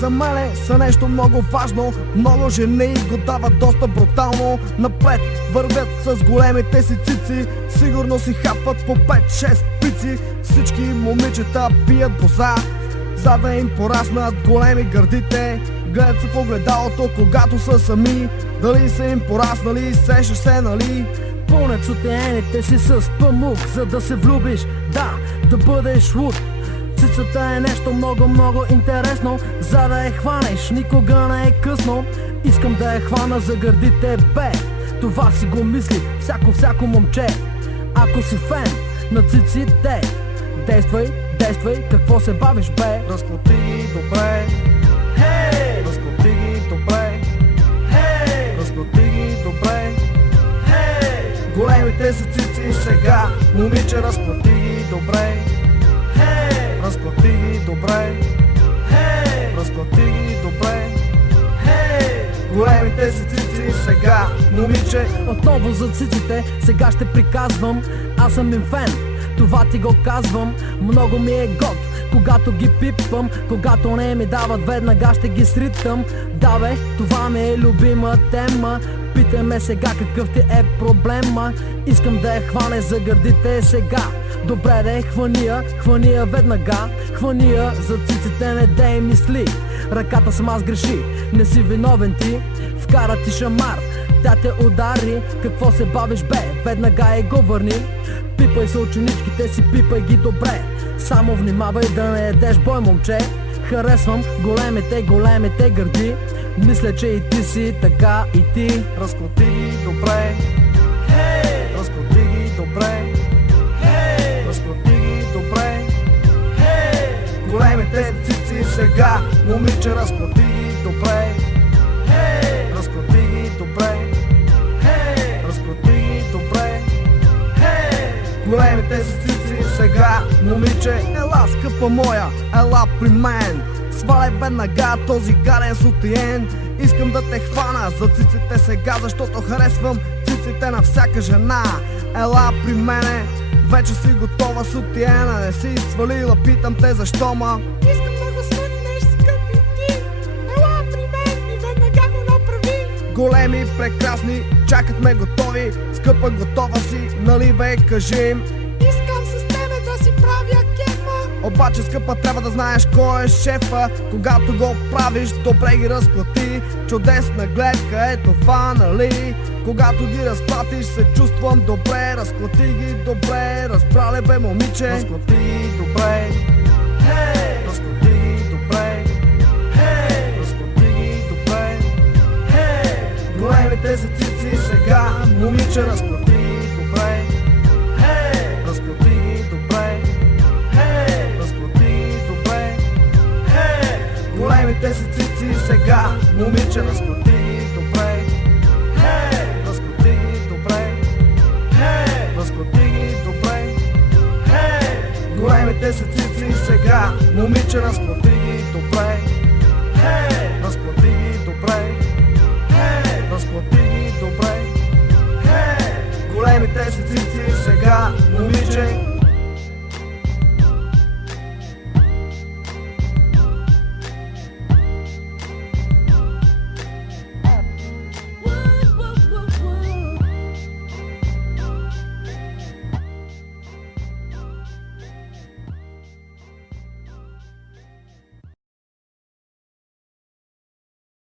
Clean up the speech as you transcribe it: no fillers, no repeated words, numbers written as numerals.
за мене са нещо много важно. Много жени го дават доста брутално. Напред вървят с големите си цици, сигурно си хапват по 5-6 пици. Всички момичета пият боза, за да им пораснат големи гърдите. Гледат се в огледалото, когато са сами, дали са им пораснали, сещаш се, нали? Пълнят сутиените си с памук, за да се влюбиш, да бъдеш луд. Цицата е нещо много интересно, за да я хванеш, никога не е късно. Искам да я хвана за гърдите, бе, това си го мисли всяко момче. Ако си фен на циците, действай, какво се бавиш, бе? Разклати ги добре, Хей! разклати ги добре, Хей! разклати ги добре. Хей! Големите са цици сега, момиче, разклати ги добре, Хей! разклати ги добре, Хей! разклати ги добре. Хей! Големите са цици сега, момиче. Отново за циците, сега ще приказвам, аз съм им фен, това ти го казвам. Много ми е год, когато ги пипам, когато не ми дават, веднага ще ги сритам. Да бе, това ми е любима тема, питай ме сега какъв ти е проблема. Искам да я хване за гърдите сега. Добре де, хвани я веднага, хвани я за циците, не дей мисли. Ръката сама сгреши, не си виновен ти, вкара ти шамар, тя те удари. Какво се бавиш, бе, веднага и го върни. Пипай се ученичките си, пипай ги добре, само внимавай да не едеш бой, момче. Харесвам големите гърди, мисля, че и ти си така, и ти. Разклати ги добре, Хей! разклати ги добре, Хей! разклати ги добре. Хей! Големите цици сега, момиче, разклати ги добре, Хей! разклати ги добре, Хей! разклати ги добре. Хей! Големите цици сега, момиче, ела скъпа моя, ела при мен. Сваляй веднага този гаден сутиен. Искам да те хвана за циците сега, защото харесвам циците на всяка жена. Ела при мене, вече си готова сутиена, не си свалила, питам те защо, ма Искам да го смъкнеш, скъпи ти. Ела при мен и веднага го направи. големи, прекрасни, чакат ме готови. Скъпа, готова си, нали бе, кажи им. Искам с тебе да си правя кефа. Обаче, скъпа, трябва да знаеш кой е шефа. Когато го правиш, добре ги разплати. Чудесна гледка е това, нали? Когато ги разплатиш, се чувствам добре. Разплати ги добре, разбрале бе, момиче. Разплати ги добре, Хей! разплати ги добре, Хей! разплати ги добре. Хей! Големите са цици сега, момиче, разплати ги добре, Хей! разплати ги добре, Хей! разплати ги добре. Хей! Големите са цици сега, момиче, разплати ги добре, Хей! разплати ги добре, Хей! разплати ги добре. Хей! Големите са цици сега, момиче, разплати ги добре, Хей! разплати ги добре, Хей! разплати ги добре. Хей! Големите са цици сега, момиче,